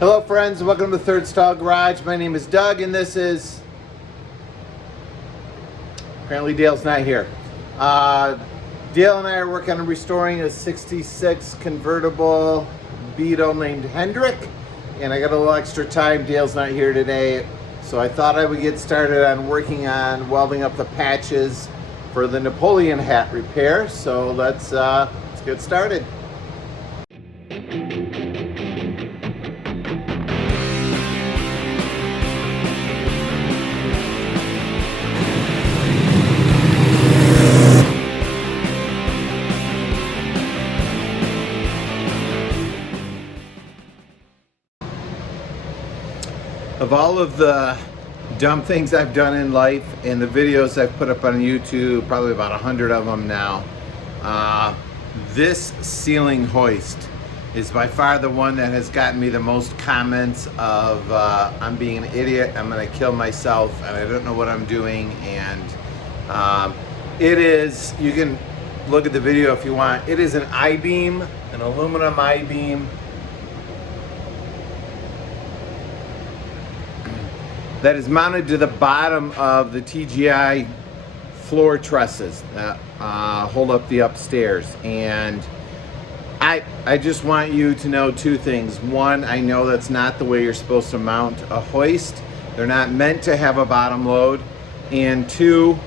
Hello friends, welcome to the Third Stall Garage. My name is Doug and this is... Apparently Dale's not here. Dale and I are working on restoring a 66 convertible Beetle named Hendrick. And I got a little extra time, Dale's not here today. So I thought I would get started on working on welding up the patches for the Napoleon hat repair. So let's get started. Of all of the dumb things I've done in life and the videos I've put up on YouTube, probably about 100 of them now, this ceiling hoist is by far the one that has gotten me the most comments of I'm being an idiot, I'm gonna kill myself, and I don't know what I'm doing. And it is, you can look at the video if you want, it is an I-beam, an aluminum I-beam that is mounted to the bottom of the TGI floor trusses that hold up the upstairs. And I just want you to know two things. One, I know that's not the way you're supposed to mount a hoist. They're not meant to have a bottom load. And two,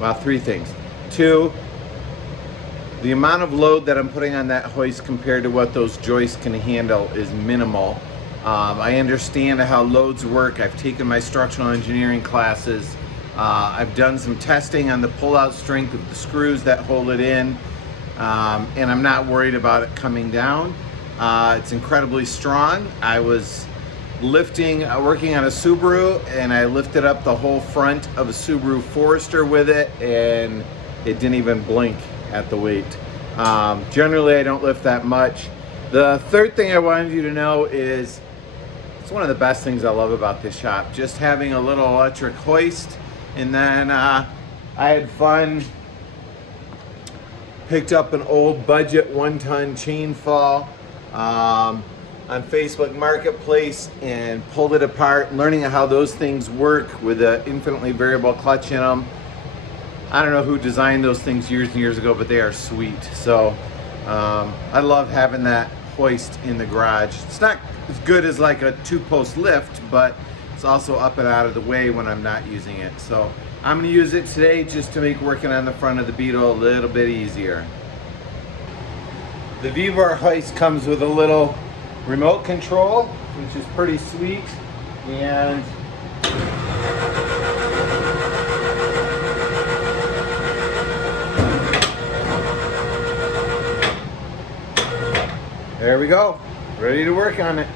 well, three things. Two, the amount of load that I'm putting on that hoist compared to what those joists can handle is minimal. I understand how loads work. I've taken my structural engineering classes. I've done some testing on the pull-out strength of the screws that hold it in, and I'm not worried about it coming down. It's incredibly strong. I was working on a Subaru, and I lifted up the whole front of a Subaru Forester with it, and it didn't even blink at the weight. Generally, I don't lift that much. The third thing I wanted you to know is it's one of the best things I love about this shop, just having a little electric hoist. And then I had fun, picked up an old budget 1-ton chain fall on Facebook Marketplace and pulled it apart, learning how those things work with an infinitely variable clutch in them. I don't know who designed those things years and years ago, but they are sweet. So I love having that hoist in the garage. It's not as good as like a 2-post lift, but it's also up and out of the way when I'm not using it. So I'm going to use it today just to make working on the front of the Beetle a little bit easier. The V-bar hoist comes with a little remote control, which is pretty sweet. And there we go, ready to work on it.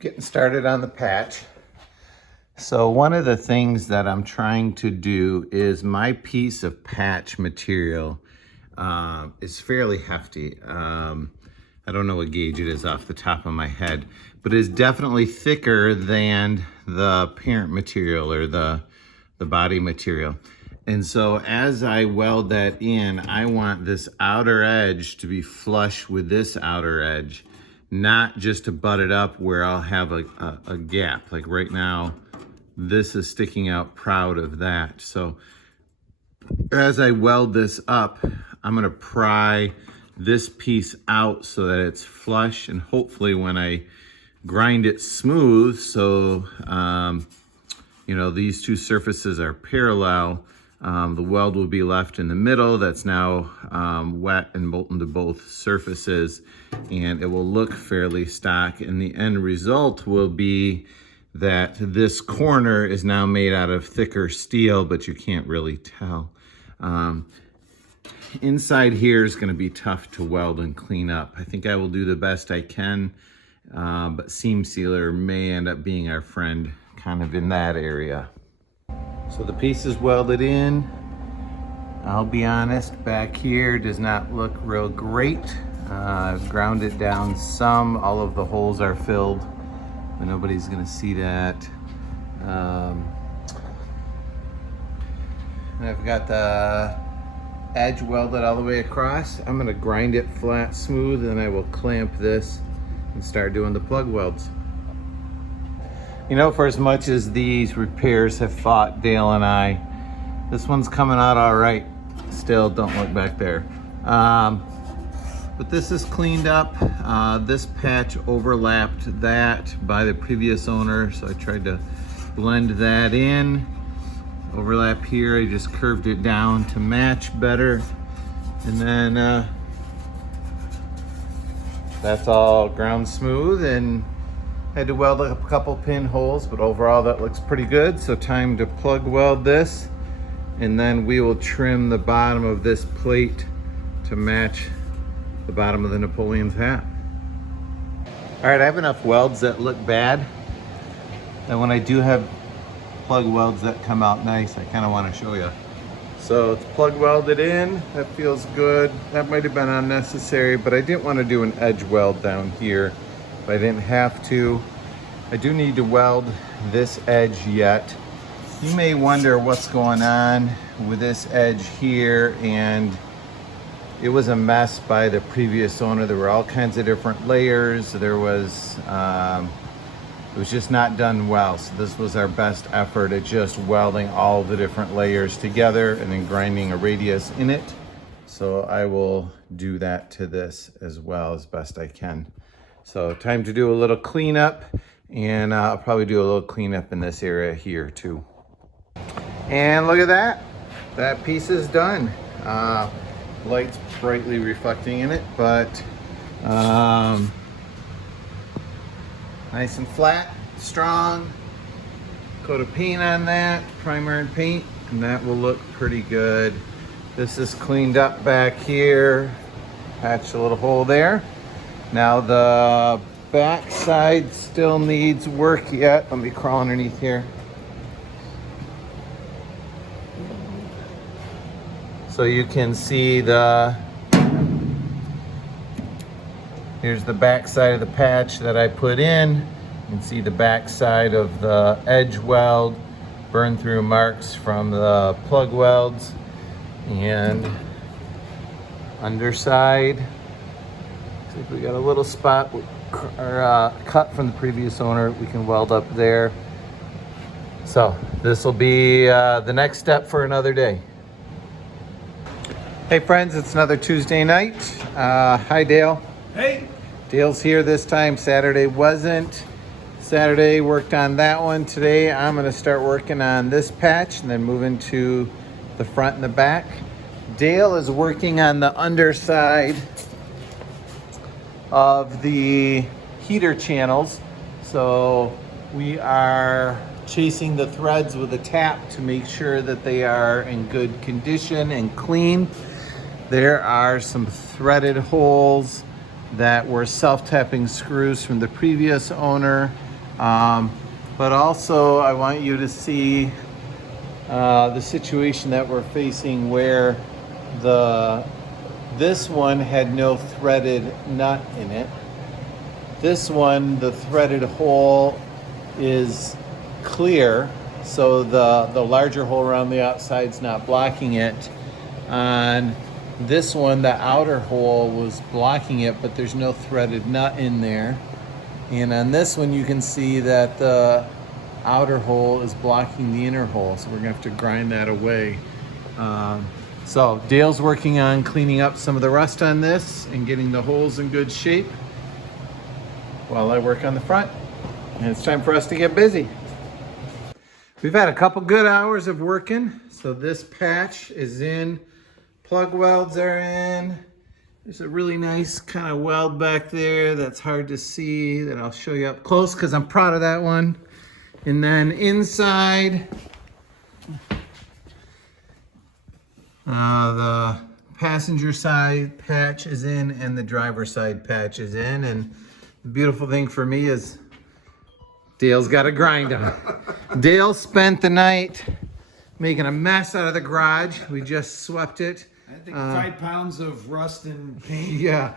Getting started on the patch. So one of the things that I'm trying to do is my piece of patch material is fairly hefty. I don't know what gauge it is off the top of my head, but it is definitely thicker than the parent material or the body material. And so as I weld that in, I want this outer edge to be flush with this outer edge, not just to butt it up where I'll have a gap. Like right now, this is sticking out proud of that. So as I weld this up, I'm gonna pry this piece out so that it's flush, and hopefully when I grind it smooth, so you know, these two surfaces are parallel, the weld will be left in the middle that's now wet and molten to both surfaces, and it will look fairly stock, and the end result will be that this corner is now made out of thicker steel, but you can't really tell. Inside here is going to be tough to weld and clean up. I think I will do the best I can, but seam sealer may end up being our friend kind of in that area. So the piece is welded in. I'll be honest, back here does not look real great. I've ground it down some. All of the holes are filled, but nobody's gonna see that. I've got the edge welded all the way across. I'm gonna grind it flat smooth, and I will clamp this and start doing the plug welds. You know, for as much as these repairs have fought Dale and I, this one's coming out all right. Still, don't look back there. But this is cleaned up. This patch overlapped that by the previous owner, so I tried to blend that in. Overlap here, I just curved it down to match better. And then that's all ground smooth, and had to weld up a couple pinholes, but overall that looks pretty good. So time to plug weld this, and then we will trim the bottom of this plate to match the bottom of the Napoleon's hat. All right, I have enough welds that look bad, and when I do have plug welds that come out nice, I kind of want to show you. So it's plug welded in, that feels good. That might have been unnecessary, but I didn't want to do an edge weld down here. I didn't have to. I do need to weld this edge yet. You may wonder what's going on with this edge here, and it was a mess by the previous owner. There were all kinds of different layers. There was, it was just not done well. So this was our best effort at just welding all the different layers together and then grinding a radius in it. So I will do that to this as well as best I can. So time to do a little cleanup, and I'll probably do a little cleanup in this area here too. And look at that. That piece is done. Light's brightly reflecting in it, but nice and flat, strong. Coat of paint on that, primer and paint, and that will look pretty good. This is cleaned up back here. Patch a little hole there. Now the back side still needs work yet. Let me crawl underneath here. So you can see here's the back side of the patch that I put in. You can see the back side of the edge weld, burn through marks from the plug welds, and underside. If we got a little spot or cut from the previous owner, we can weld up there. So this will be the next step for another day. Hey friends, it's another Tuesday night. Hi Dale. Hey. Dale's here this time. Saturday wasn't. Saturday worked on that one. Today I'm gonna start working on this patch and then move into the front and the back. Dale is working on the underside of the heater channels. So we are chasing the threads with a tap to make sure that they are in good condition and clean. There are some threaded holes that were self-tapping screws from the previous owner. But also I want you to see the situation that we're facing where this one had no threaded nut in it. This one, the threaded hole is clear, so the larger hole around the outside's not blocking it. On this one, the outer hole was blocking it, but there's no threaded nut in there. And on this one, you can see that the outer hole is blocking the inner hole, so we're gonna have to grind that away. So Dale's working on cleaning up some of the rust on this and getting the holes in good shape while I work on the front. And it's time for us to get busy. We've had a couple good hours of working. So this patch is in, plug welds are in. There's a really nice kind of weld back there that's hard to see that I'll show you up close because I'm proud of that one. And then inside, the passenger side patch is in and the driver side patch is in. And the beautiful thing for me is Dale's got a grind on. Dale spent the night making a mess out of the garage. We just swept it. I think 5 pounds of rust and paint. Yeah,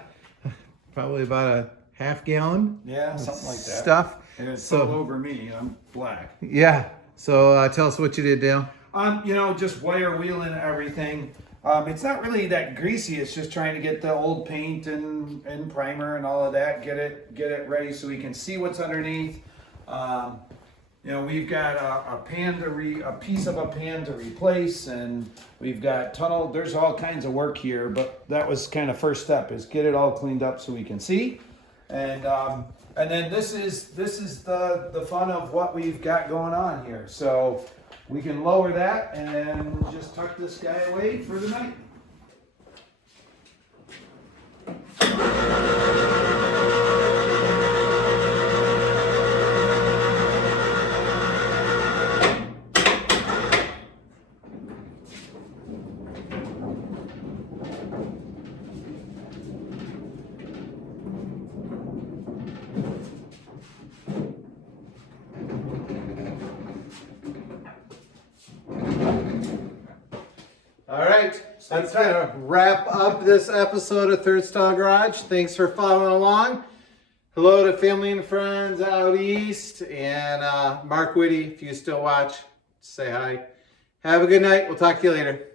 probably about a half gallon. Yeah, something like that. Stuff. And it's all over me. I'm black. Yeah. So tell us what you did, Dale. You know, just wire wheeling everything. It's not really that greasy. It's just trying to get the old paint and primer and all of that, get it ready so we can see what's underneath. You know, we've got a piece of a pan to replace, and we've got tunnel. There's all kinds of work here, but that was kind of first step, is get it all cleaned up so we can see. And then this is the fun of what we've got going on here. So we can lower that and just tuck this guy away for the night. All right, that's gonna wrap up this episode of Third Stall Garage. Thanks for following along. Hello to family and friends out east, and Mark Whitty, if you still watch, say hi. Have a good night. We'll talk to you later.